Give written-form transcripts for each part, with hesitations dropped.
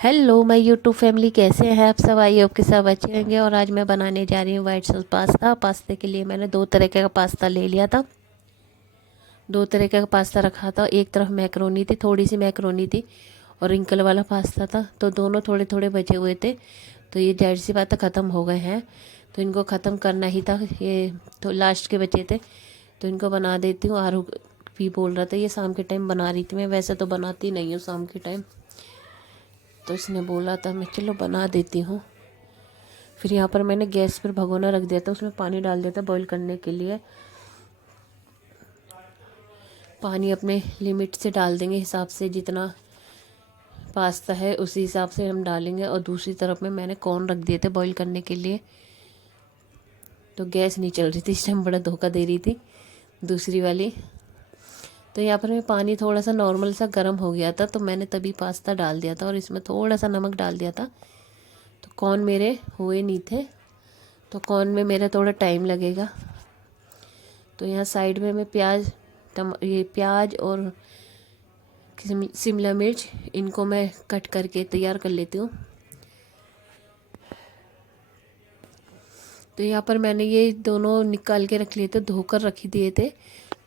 Hello my YouTube family, कैसे हैं आप सब। आई होप के सब अच्छे होंगे। और आज मैं बनाने जा रही हूँ वाइट सॉस पास्ता। पास्ते के लिए मैंने दो तरह का पास्ता ले लिया था। दो तरह का पास्ता रखा था। एक तरफ मैक्रोनी थी, थोड़ी सी मैक्रोनी थी, और रिंकल वाला पास्ता था। तो दोनों थोड़े थोड़े बचे हुए थे। तो ये जाहिर सी बात है ख़त्म हो गए हैं, तो इनको ख़त्म करना ही था। ये तो लास्ट के बचे थे, तो इनको बना देती हूँ। आरू भी बोल रहा था ये शाम के टाइम बना रही थी। मैं वैसे तो बनाती नहीं हूँ शाम के टाइम, तो इसने बोला था मैं चलो बना देती हूँ। फिर यहाँ पर मैंने गैस पर भगोना रख दिया था, उसमें पानी डाल दिया था बॉईल करने के लिए। पानी अपने लिमिट से डाल देंगे, हिसाब से जितना पास्ता है उसी हिसाब से हम डालेंगे। और दूसरी तरफ में मैंने कॉर्न रख दिए थे बॉईल करने के लिए। तो गैस नहीं चल रही थी इस टाइम, बड़ा धोखा दे रही थी दूसरी वाली। तो यहाँ पर मैं पानी थोड़ा सा नॉर्मल सा गर्म हो गया था, तो मैंने तभी पास्ता डाल दिया था और इसमें थोड़ा सा नमक डाल दिया था। तो कॉर्न मेरे हुए नहीं थे, तो कॉर्न में मेरा थोड़ा टाइम लगेगा। तो यहाँ साइड में मैं ये प्याज और शिमला मिर्च, इनको मैं कट करके तैयार कर लेती हूँ। तो यहाँ पर मैंने ये दोनों निकाल के रख लिए थे, धोकर रख दिए थे।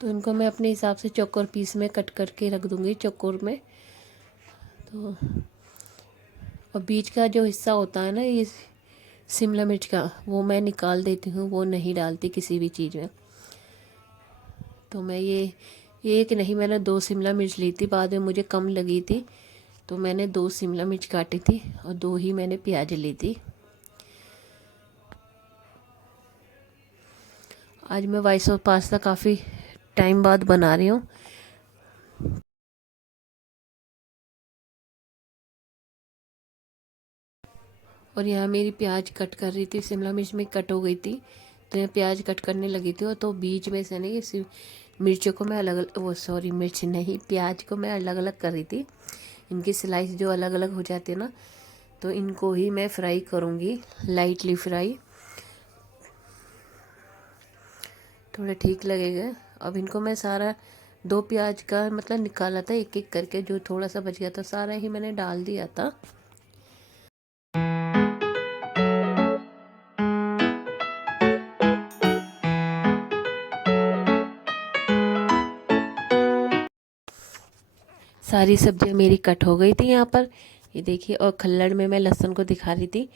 तो इनको मैं अपने हिसाब से चौकोर पीस में कट करके रख दूँगी, चौकोर में। तो और बीच का जो हिस्सा होता है ना ये शिमला मिर्च का, वो मैं निकाल देती हूँ, वो नहीं डालती किसी भी चीज़ में। तो मैं ये एक नहीं, मैंने दो शिमला मिर्च ली थी, बाद में मुझे कम लगी थी, तो मैंने दो शिमला मिर्च काटी थी और दो ही मैंने प्याज ली थी। आज मैं वाइट सॉस पास्ता काफ़ी टाइम बाद बना रही हूँ। और यहाँ मेरी प्याज कट कर रही थी, शिमला मिर्च में कट हो गई थी, तो यहाँ प्याज कट करने लगी थी। और तो बीच में से नहीं, ये मिर्चों को मैं अलग अलग, वो सॉरी मिर्च नहीं, प्याज को मैं अलग अलग कर रही थी। इनकी स्लाइस जो अलग अलग हो जाती है ना, तो इनको ही मैं फ्राई करूँगी, लाइटली फ्राई, थोड़ा ठीक लगेगा। अब इनको मैं सारा, दो प्याज का मतलब निकाला था एक एक करके, जो थोड़ा सा बच गया था सारा ही मैंने डाल दिया था। सारी सब्जियां मेरी कट हो गई थी यहाँ पर, ये देखिए। और खल्लड़ में मैं लहसुन को दिखा रही थी,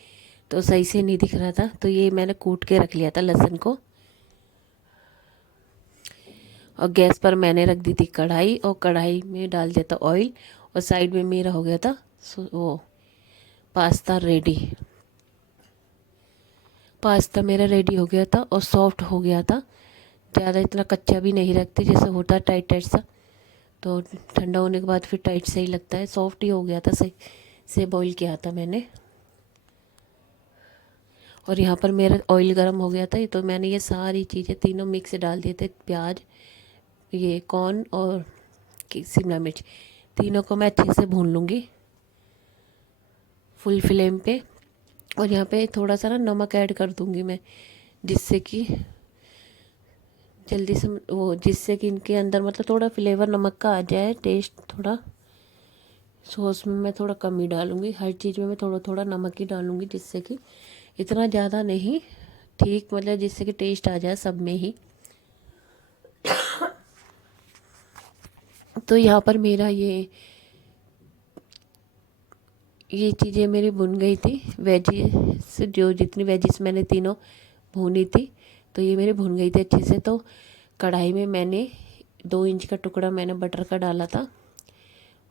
तो सही से नहीं दिख रहा था, तो ये मैंने कूट के रख लिया था लहसुन को। और गैस पर मैंने रख दी थी कढ़ाई, और कढ़ाई में डाल दिया था ऑयल। और साइड में मेरा हो गया था वो पास्ता रेडी। पास्ता मेरा रेडी हो गया था और सॉफ्ट हो गया था। ज़्यादा इतना कच्चा भी नहीं रखते, जैसे होता है टाइट टाइट सा, तो ठंडा होने के बाद फिर टाइट सही लगता है। सॉफ्ट ही हो गया था, सही से बॉईल किया था मैंने। और यहाँ पर मेरा ऑयल गर्म हो गया था, तो मैंने ये सारी चीज़ें तीनों मिक्स डाल दिए थे, प्याज, ये कॉर्न और शिमला मिर्च, तीनों को मैं अच्छे से भून लूँगी फुल फ्लेम पे। और यहाँ पे थोड़ा सा ना नमक ऐड कर दूँगी मैं, जिससे कि जल्दी से वो, जिससे कि इनके अंदर मतलब थोड़ा फ्लेवर नमक का आ जाए, टेस्ट थोड़ा। सॉस में मैं थोड़ा कम ही डालूँगी, हर चीज़ में मैं थोड़ा थोड़ा नमक ही डालूँगी, जिससे कि इतना ज़्यादा नहीं, ठीक, मतलब जिससे कि टेस्ट आ जाए सब में ही। तो यहाँ पर मेरा ये चीज़ें मेरी भुन गई थी, वेजिस जो जितनी वेजिस मैंने तीनों भूनी थी, तो ये मेरी भुन गई थी अच्छे से। तो कढ़ाई में मैंने 2 इंच का टुकड़ा मैंने बटर का डाला था।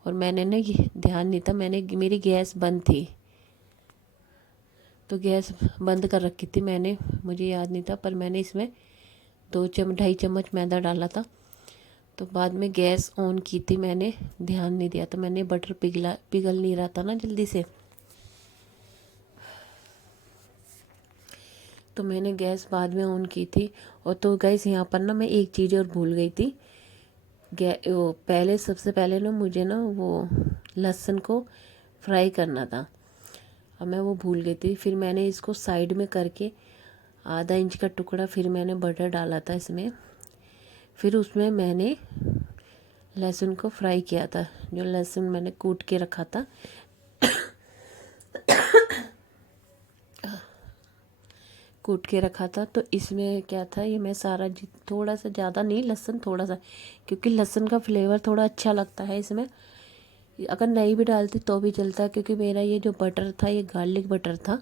और मैंने ना ये ध्यान नहीं था, मेरी गैस बंद थी, तो गैस बंद कर रखी थी मैंने, मुझे याद नहीं था। पर मैंने इसमें 2-2.5 चम्मच मैदा डाला था। तो बाद में गैस ऑन की थी मैंने, ध्यान नहीं दिया, तो मैंने बटर पिघल नहीं रहा था ना जल्दी से, तो मैंने गैस बाद में ऑन की थी। और तो गैस यहाँ पर ना मैं एक चीज़ और भूल गई थी। वो पहले, सबसे पहले ना मुझे ना वो लहसुन को फ्राई करना था, अब मैं वो भूल गई थी। फिर मैंने इसको साइड में करके ½ इंच का टुकड़ा फिर मैंने बटर डाला था इसमें। फिर उसमें मैंने लहसुन को फ्राई किया था, जो लहसुन मैंने कूट के रखा था कूट के रखा था। तो इसमें क्या था, ये मैं सारा थोड़ा सा, ज़्यादा नहीं, लहसुन थोड़ा सा, क्योंकि लहसुन का फ्लेवर थोड़ा अच्छा लगता है इसमें। अगर नहीं भी डालती तो भी चलता, क्योंकि मेरा ये जो बटर था ये गार्लिक बटर था,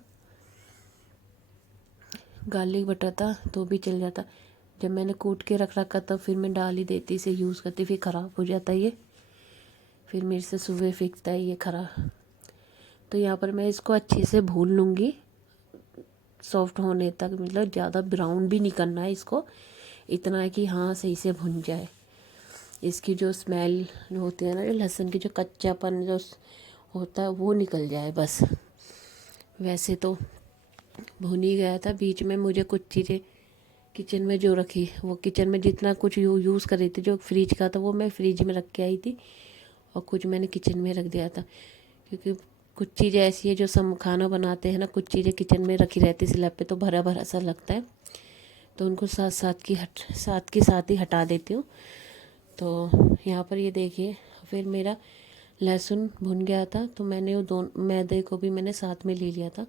गार्लिक बटर था तो भी चल जाता। जब मैंने कूट के रख रखा था फिर मैं डाल ही देती, इसे यूज़ करती, फिर ख़राब हो जाता है ये, फिर मेरे से सुबह फेंकता है ये ख़राब। तो यहाँ पर मैं इसको अच्छे से भून लूँगी सॉफ्ट होने तक, मतलब ज़्यादा ब्राउन भी नहीं करना है इसको, इतना है कि हाँ सही से भुन जाए। इसकी जो स्मेल होती है ना, जो लहसुन की जो कच्चापन जो होता है वो निकल जाए बस। वैसे तो भुन ही गया था। बीच में मुझे कुछ चीज़ें किचन में जो रखी, वो किचन में जितना कुछ यूज़ कर रही थी, जो फ्रिज का था वो मैं फ्रिज में रख के आई थी, और कुछ मैंने किचन में रख दिया था, क्योंकि कुछ चीज़ें ऐसी है जो सब खाना बनाते हैं ना, कुछ चीज़ें किचन में रखी रहती स्लैब पे तो भरा भरा सा लगता है, तो उनको साथ के साथ ही हटा देती हूँ। तो यहाँ पर ये देखिए, फिर मेरा लहसुन भुन गया था, तो मैंने वो मैदे को भी मैंने साथ में ले लिया था।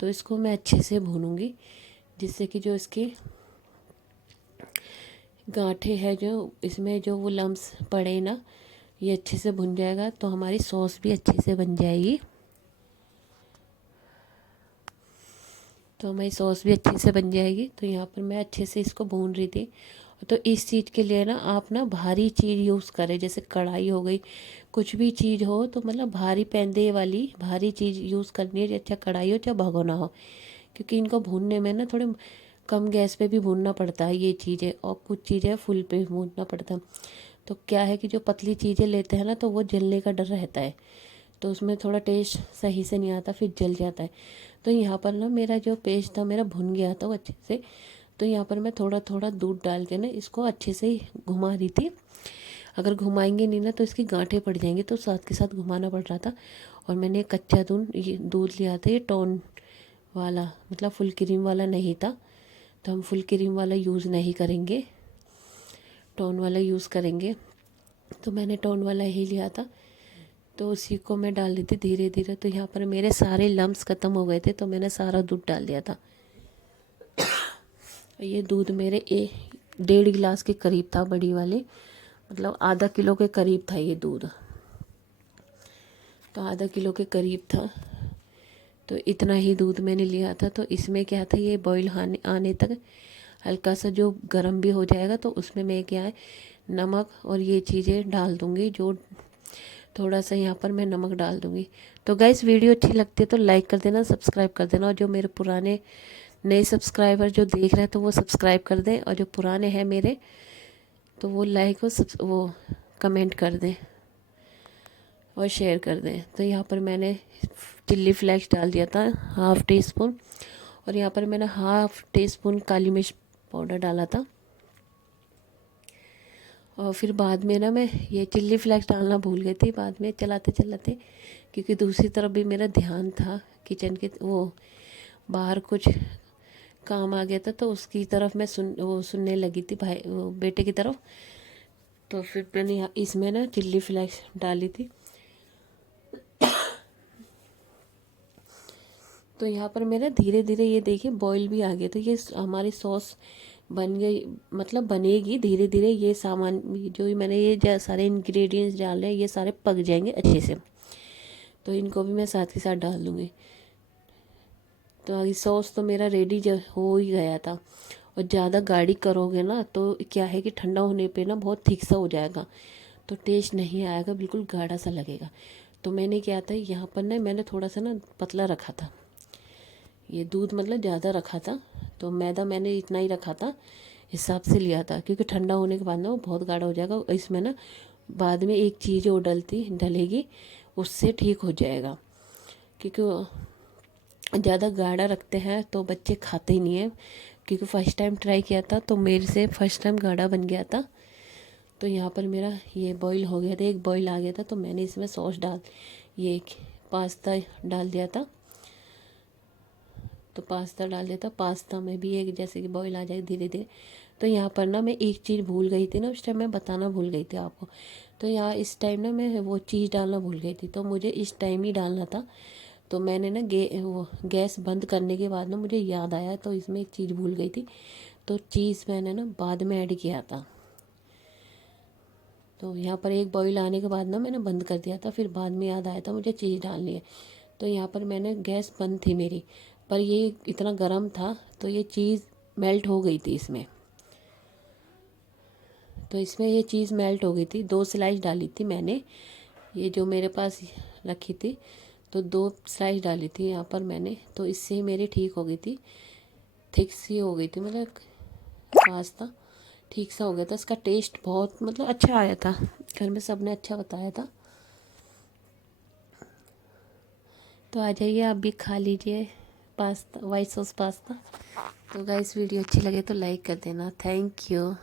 तो इसको मैं अच्छे से भूनूंगी, जिससे कि जो इसकी गांठें है, जो इसमें जो वो लम्स पड़े ना, ये अच्छे से भुन जाएगा, तो हमारी सॉस भी अच्छे से बन जाएगी। तो हमारी सॉस भी अच्छे से बन जाएगी। तो यहाँ पर मैं अच्छे से इसको भून रही थी। तो इस चीज़ के लिए ना आप ना भारी चीज़ यूज़ करें, जैसे कढ़ाई हो गई, कुछ भी चीज़ हो तो मतलब भारी पैंदे वाली भारी चीज़ यूज़ करनी है, चाहे कढ़ाई हो चाहे भगोना हो, क्योंकि इनको भूनने में ना थोड़े कम गैस पे भी भूनना पड़ता है ये चीज़ें, और कुछ चीज़ें फुल पे भूनना पड़ता है। तो क्या है कि जो पतली चीज़ें लेते हैं ना, तो वो जलने का डर रहता है, तो उसमें थोड़ा टेस्ट सही से नहीं आता, फिर जल जाता है। तो यहाँ पर ना मेरा जो पेस्ट था मेरा भुन गया था वो अच्छे से। तो यहाँ पर मैं थोड़ा थोड़ा दूध डाल के ना इसको अच्छे से ही घुमा रही थी। अगर घुमाएंगे नहीं ना तो इसकी गांठें पड़ जाएंगी, तो साथ के साथ घुमाना पड़ रहा था। और मैंने कच्चा दूध लिया था, ये टोन वाला, मतलब फुल क्रीम वाला नहीं था, तो हम फुल क्रीम वाला यूज़ नहीं करेंगे, टोन वाला यूज़ करेंगे। तो मैंने टोन वाला ही लिया था, तो उसी को मैं डाल दी थी धीरे धीरे। तो यहाँ पर मेरे सारे लम्स ख़त्म हो गए थे, तो मैंने सारा दूध डाल दिया था। ये दूध मेरे 1.5 गिलास के करीब था, बड़ी वाले, मतलब आधा किलो के करीब था ये दूध, तो आधा किलो के करीब था। तो इतना ही दूध मैंने लिया था। तो इसमें क्या था, ये बॉईल आने तक हल्का सा जो गर्म भी हो जाएगा, तो उसमें मैं क्या है नमक और ये चीज़ें डाल दूँगी, जो थोड़ा सा यहाँ पर मैं नमक डाल दूँगी। तो गाइस वीडियो अच्छी लगती है तो लाइक कर देना, सब्सक्राइब कर देना, और जो मेरे पुराने नए सब्सक्राइबर जो देख रहे हैं तो वो सब्सक्राइब कर दें, और जो पुराने हैं मेरे तो वो लाइक और वो कमेंट कर दें और शेयर कर दें। तो यहाँ पर मैंने चिल्ली फ्लेक्स डाल दिया था ½ टीस्पून, और यहाँ पर मैंने ½ टीस्पून काली मिर्च पाउडर डाला था। और फिर बाद में ना मैं ये चिल्ली फ्लेक्स डालना भूल गई थी बाद में चलाते चलाते, क्योंकि दूसरी तरफ भी मेरा ध्यान था किचन के, वो बाहर कुछ काम आ गया था, तो उसकी तरफ मैं सुनने लगी थी, भाई वो बेटे की तरफ। तो फिर मैंने इसमें ना चिल्ली फ्लेक्स डाली थी। तो यहाँ पर मेरा धीरे धीरे ये देखिए बॉईल भी आ गया, तो ये हमारी सॉस बन गई, मतलब बनेगी धीरे धीरे। ये सामान जो मैंने ये सारे इंग्रेडिएंट्स डाले हैं ये सारे पक जाएंगे अच्छे से, तो इनको भी मैं साथ के साथ डाल दूँगी। तो ये सॉस तो मेरा रेडी जब हो ही गया था। और ज़्यादा गाढ़ी करोगे ना तो क्या है कि ठंडा होने पे ना बहुत थिक सा हो जाएगा, तो टेस्ट नहीं आएगा, बिल्कुल गाढ़ा सा लगेगा। तो मैंने क्या था यहाँ पर ना मैंने थोड़ा सा ना पतला रखा था, ये दूध मतलब ज़्यादा रखा था, तो मैदा मैंने इतना ही रखा था, हिसाब से लिया था, क्योंकि ठंडा होने के बाद ना वो बहुत गाढ़ा हो जाएगा। इसमें ना बाद में एक चीज़ और डलेगी, उससे ठीक हो जाएगा, क्योंकि ज़्यादा गाढ़ा रखते हैं तो बच्चे खाते ही नहीं हैं। क्योंकि फ़र्स्ट टाइम ट्राई किया था तो मेरे से फ़र्स्ट टाइम गाढ़ा बन गया था। तो यहाँ पर मेरा ये बॉईल हो गया था, एक बॉईल आ गया था, तो मैंने इसमें सॉस ये पास्ता डाल दिया था। तो पास्ता डाल दिया था, पास्ता में भी एक जैसे कि बॉईल आ जाए धीरे धीरे। तो यहाँ पर ना मैं एक चीज़ भूल गई थी ना, उस टाइम मैं बताना भूल गई थी आपको। तो यहाँ इस टाइम ना मैं वो चीज़ डालना भूल गई थी, तो मुझे इस टाइम ही डालना था। तो मैंने ना वो गैस बंद करने के बाद ना मुझे याद आया, तो इसमें एक चीज़ भूल गई थी, तो चीज़ मैंने ना बाद में ऐड किया था। तो यहाँ पर एक बॉईल आने के बाद ना मैंने बंद कर दिया था, फिर बाद में याद आया था मुझे चीज़ डालनी है। तो यहाँ पर मैंने गैस बंद थी मेरी, पर ये इतना गर्म था तो ये चीज़ मेल्ट हो गई थी इसमें। तो इसमें ये चीज़ मेल्ट हो गई थी। 2 स्लाइस डाली थी मैंने, ये जो मेरे पास रखी थी, तो 2 स्लाइस डाली थी यहाँ पर मैंने, तो इससे ही मेरी ठीक हो गई थी, थिक सी हो गई थी, मतलब पास्ता ठीक सा हो गया था। इसका टेस्ट बहुत मतलब अच्छा आया था, घर में सब ने अच्छा बताया था। तो आ जाइए आप भी खा लीजिए पास्ता, वाइट सॉस पास्ता। तो गाइस वीडियो अच्छी लगे तो लाइक कर देना। Thank you.